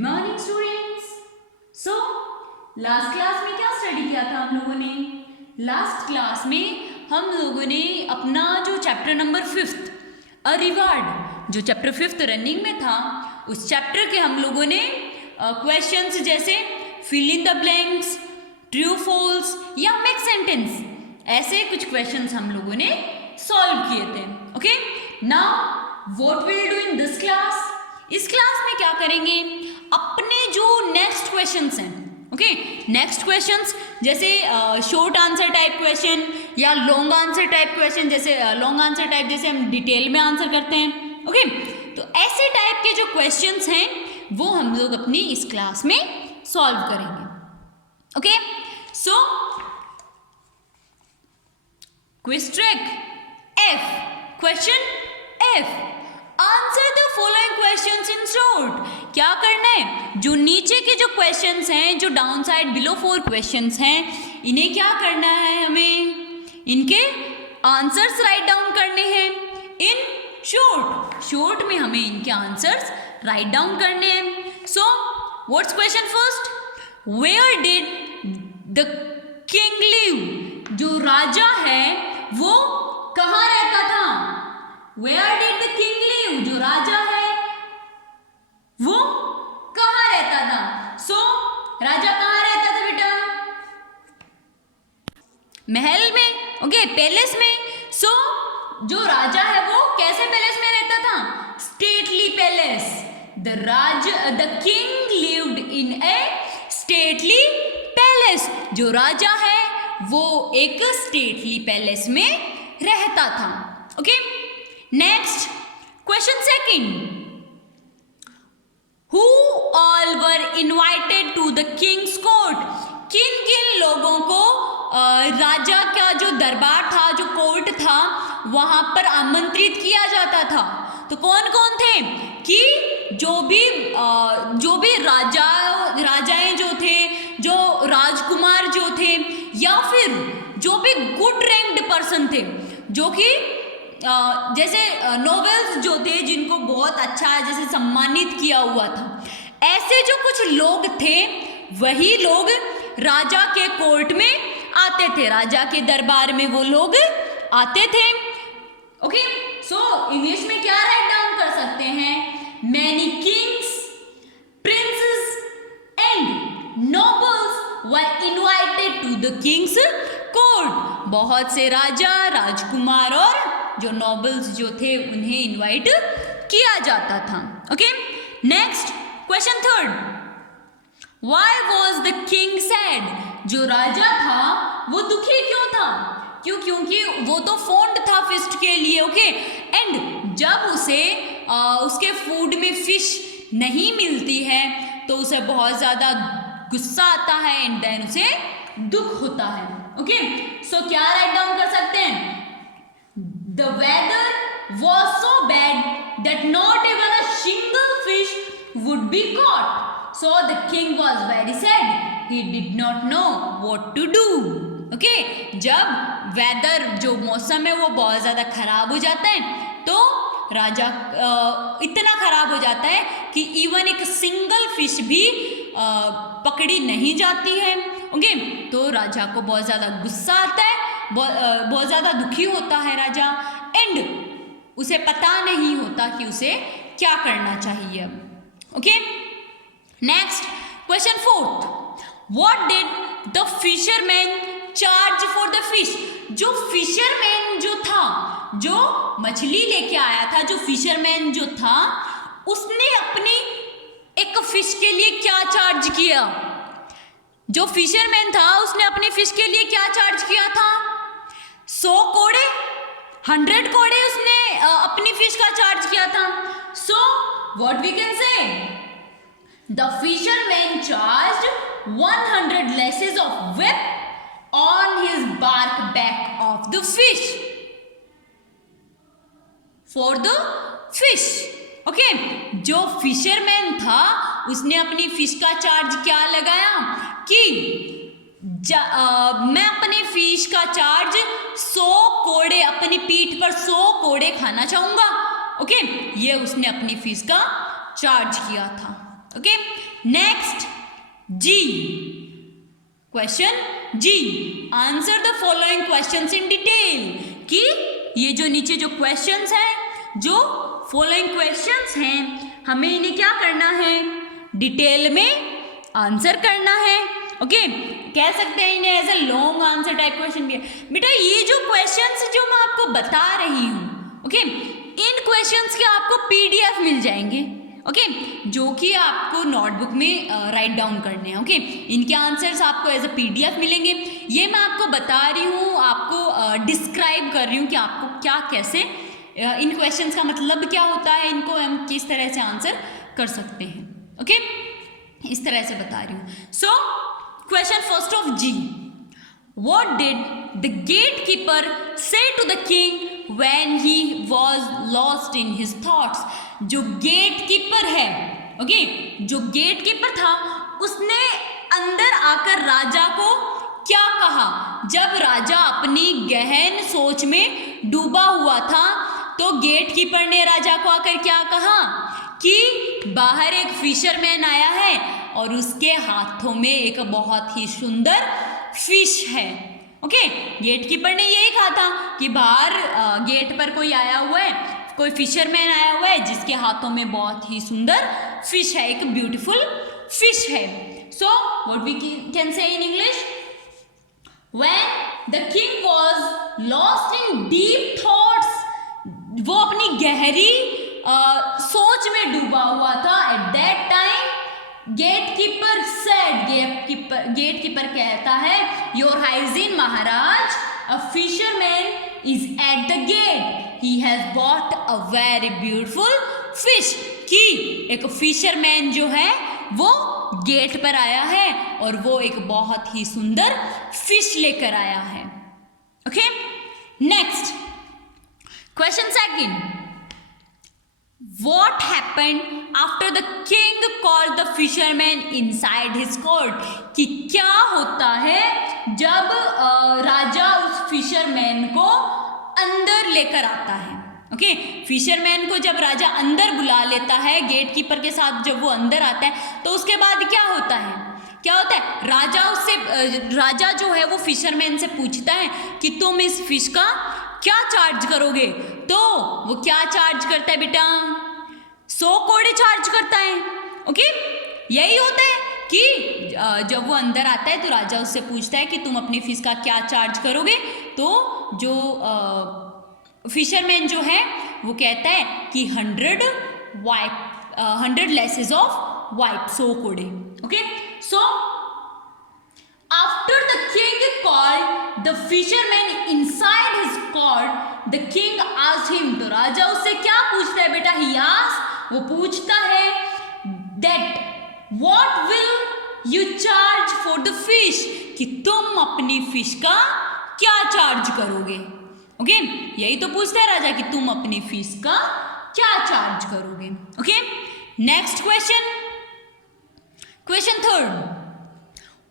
Good morning students. So last class में क्या study किया था हम लोगों ने? लास्ट क्लास में हम लोगों ने अपना जो chapter number 5th a reward, जो चैप्टर 5th रनिंग में था, उस चैप्टर के हम लोगों ने क्वेश्चंस जैसे fill in the blanks, true false या मेक सेंटेंस, ऐसे कुछ क्वेश्चंस हम लोगों ने सॉल्व किए थे। Okay, now what will do in this class? इस क्लास में क्या करेंगे? अपने जो नेक्स्ट क्वेश्चंस हैं, ओके, नेक्स्ट क्वेश्चंस जैसे शॉर्ट आंसर टाइप क्वेश्चन या लॉन्ग आंसर टाइप क्वेश्चन, जैसे लॉन्ग आंसर टाइप जैसे हम डिटेल में आंसर करते हैं। ओके, तो ऐसे टाइप के जो क्वेश्चंस हैं वो हम लोग अपनी इस क्लास में सॉल्व करेंगे। Okay, so quiz track F, question F, answer the following questions in short. क्या करना है? जो नीचे के जो क्वेश्चंस हैं, जो डाउन साइड बिलो 4 क्वेश्चंस हैं, इन्हें क्या करना है? हमें इनके आंसर्स राइट डाउन करने हैं इन शॉर्ट। शॉर्ट में हमें इनके आंसर्स राइट डाउन करने हैं। So what's question first? Where did the king live? जो राजा है वो कहाँ रहता था? Where did the king live? जो राजा है वो कहाँ रहता था? सो राजा कहाँ रहता था बेटा? महल में, ओके, पैलेस में। सो जो राजा है वो कैसे पैलेस में रहता था? Stately palace. The king lived in A stately palace. जो राजा है वो एक स्टेटली पैलेस में रहता था। Okay, next question second, who all were invited to the king's court? किन किन लोगों को राजा का जो दरबार था, जो कोर्ट था, वहां पर आमंत्रित किया जाता था? तो कौन कौन थे? कि जो भी राजाएं जो थे, जो राजकुमार जो थे, या फिर जो भी गुड रैंक्ड पर्सन थे, जो कि जैसे नोबेल्स जो थे, जिनको बहुत अच्छा जैसे सम्मानित किया हुआ था, ऐसे जो कुछ लोग थे, वही लोग राजा के कोर्ट में आते थे, राजा के दरबार में वो लोग आते थे। ओके, सो इंग्लिश में क्या राइट डाउन कर सकते हैं? Many kings, princes and nobles were invited to the king's court. बहुत से राजा, राजकुमार और जो नोबल्स जो थे उन्हें इनवाइट किया जाता था। Okay, next question third, why was the king sad? जो राजा था वो दुखी क्यों था? क्योंकि वो तो फोन्ड था फिस्ट के लिए। ओके, एंड जब उसे उसके फूड में फिश नहीं मिलती है तो उसे बहुत ज्यादा गुस्सा आता है एंड देन उसे दुख होता है। ओके, सो क्या राइट डाउन कर सकते हैं? The weather was so bad that not even a single fish would be caught. So the king was very sad. He did not know what to do. Okay, जब weather, जो मौसम है, वो बहुत ज़्यादा खराब हो जाता है तो राजा इतना खराब हो जाता है कि इवन एक सिंगल फिश भी पकड़ी नहीं जाती है। ओके, तो राजा को बहुत ज़्यादा गुस्सा आता है, बहुत ज़्यादा दुखी होता है राजा, एंड उसे पता नहीं होता कि उसे क्या करना चाहिए। Okay, next question fourth, what did the fisherman charge for the fish? जो फिशरमैन जो था, जो मछली लेके आया था, जो फिशरमैन जो था, उसने अपनी एक फिश के लिए क्या चार्ज किया? जो फिशरमैन था उसने अपनी फिश के लिए क्या चार्ज किया था? 100 कोड़े, 100 कोड़े उसने अपनी फिश का चार्ज किया था। So what we can say? The fisherman charged 100 lashes of whip on his bare back of the fish for the fish. Okay, जो फिशरमैन था उसने अपनी फिश का चार्ज क्या लगाया कि मैं अपने फिश का चार्ज 100 कोड़े, अपनी पीठ पर 100 कोड़े खाना चाहूंगा। ओके, ये उसने अपनी फिश का चार्ज किया था। Okay, next G, question G, answer the following questions in detail, कि ये जो नीचे जो क्वेश्चंस हैं, जो फॉलोइंग क्वेश्चंस हैं, हमें इन्हें क्या करना है, डिटेल में आंसर करना है। ओके, कह सकते हैं इन्हें as a long answer type question भी है। बेटा ये जो क्वेश्चंस जो मैं आपको बता रही हूँ, ओके, इन क्वेश्चंस के आपको पीडीएफ मिल जाएंगे, ओके, जो कि आपको नोटबुक में राइट डाउन करने हैं। ओके, इनके आंसर्स आपको एज अ पीडीएफ मिलेंगे। ये मैं आपको बता रही हूँ, आपको डिस्क्राइब कर रही हूँ कि आपको क्या, कैसे इन क्वेश्चंस का मतलब क्या होता है, इनको हम किस तरह से आंसर कर सकते हैं। ओके, इस तरह से बता रही हूँ। सो क्वेश्चन फर्स्ट ऑफ जी, what did the gatekeeper say to the king when he was lost in his thoughts. जो गेटकीपर है, ओके, जो गेटकीपर था, उसने अंदर आकर राजा को क्या कहा। जब राजा अपनी गहन सोच में डूबा हुआ था, तो गेटकीपर ने राजा को आकर क्या कहा कि बाहर एक फिशरमैन आया है और उसके हाथों में एक बहुत ही सुंदर फिश है। ओके, गेटकीपर ने यही कहा था कि बाहर गेट पर कोई आया हुआ है, कोई फिशरमैन आया हुआ है जिसके हाथों में बहुत ही सुंदर फिश है, एक ब्यूटीफुल फिश है। सो what we can say in English, when the king was lost in deep thoughts, वो अपनी गहरी सोच में डूबा हुआ था। At that time gatekeeper said, gatekeeper कहता है, योर हाइजीन Maharaj, a fisherman is at the gate, he has bought a very beautiful fish, कि एक फिशरमैन जो है वो गेट पर आया है और वो एक बहुत ही सुंदर फिश लेकर आया है। Okay, next question second, what happened after the king called the fisherman inside his court, कि क्या होता है जब राजा उस फिशरमैन को अंदर लेकर आता है। ओके, फिशरमैन को जब राजा अंदर बुला लेता है, गेटकीपर के साथ जब वो अंदर आता है, तो उसके बाद क्या होता है, क्या होता है, राजा जो है वो फिशरमैन से पूछता है कि तुम इस फिश का क्या चार्ज करोगे। तो वो क्या चार्ज करता है बेटा, 100 कोड़े चार्ज करता है। ओके, यही होता है कि जब वो अंदर आता है तो राजा उससे पूछता है कि तुम अपनी फिश का क्या चार्ज करोगे। तो जो फिशरमैन जो है वो कहता है कि 100 लेसेस ऑफ वाइप, 100 कोड़े। Okay, so after the king called the fisherman inside his court, the king asked him, तो राजा उससे क्या पूछता है बेटा, ही आस्क्ड, वो पूछता है that what will you charge for the fish, कि तुम अपनी फिश का क्या चार्ज करोगे। ओके, यही तो पूछता है राजा कि तुम अपनी फिश का क्या चार्ज करोगे। Okay, next question, question third,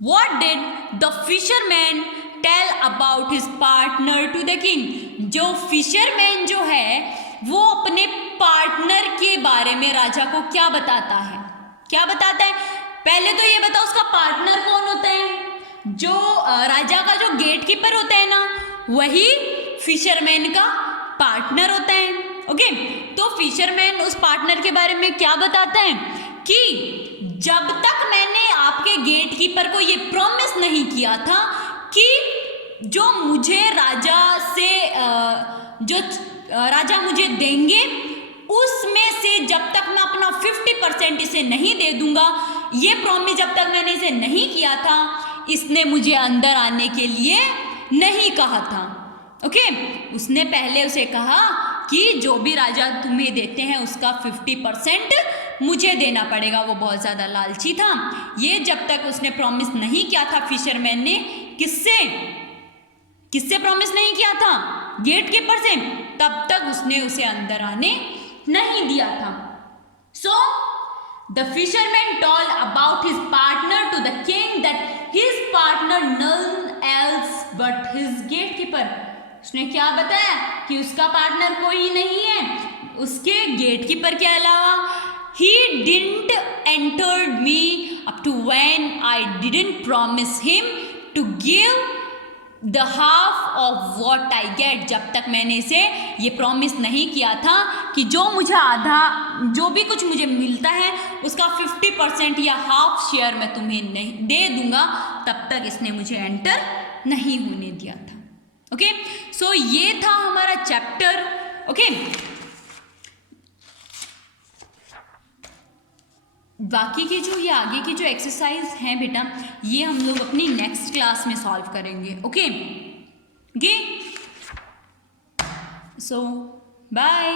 what did the fisherman tell about his partner to the king. जो फिशरमैन जो है वो अपने पार्टनर के बारे में राजा को क्या बताता है, क्या बताता है। पहले तो ये बताओ उसका पार्टनर कौन होता है। जो राजा का जो गेटकीपर होता है ना, वही फिशरमैन का पार्टनर होता है। ओके, तो फिशरमैन उस पार्टनर के बारे में क्या बताता है कि जब तक मैंने आपके गेटकीपर को ये प्रॉमिस नहीं किया था कि जो मुझे राजा से जो राजा मुझे देंगे, उसमें से जब तक मैं अपना 50% इसे नहीं दे दूंगा, ये प्रॉमिस जब तक मैंने इसे नहीं किया था, इसने मुझे अंदर आने के लिए नहीं कहा था। ओके, उसने पहले उसे कहा कि जो भी राजा तुम्हें देते हैं उसका 50% मुझे देना पड़ेगा। वो बहुत ज़्यादा लालची था। ये जब तक उसने प्रॉमिस नहीं किया था, फिशरमैन ने किससे प्रॉमिस नहीं किया था, गेटकीपर से, तब तक उसने उसे अंदर आने नहीं दिया था। So the fisherman told about his partner to the king that his partner none else but his gatekeeper. उसने क्या बताया कि उसका पार्टनर कोई नहीं है उसके गेटकीपर के अलावा। he didn't entered me up to when I didn't promise him to give the half of what I get, जब तक मैंने इसे ये प्रॉमिस नहीं किया था कि जो मुझे आधा, जो भी कुछ मुझे मिलता है उसका 50% या हाफ शेयर मैं तुम्हें नहीं दे दूंगा, तब तक इसने मुझे एंटर नहीं होने दिया था। ओके, सो ये था हमारा चैप्टर। ओके, बाकी की जो ये आगे की जो एक्सरसाइज हैं बेटा, ये हम लोग अपनी नेक्स्ट क्लास में सॉल्व करेंगे। ओके, सो बाय।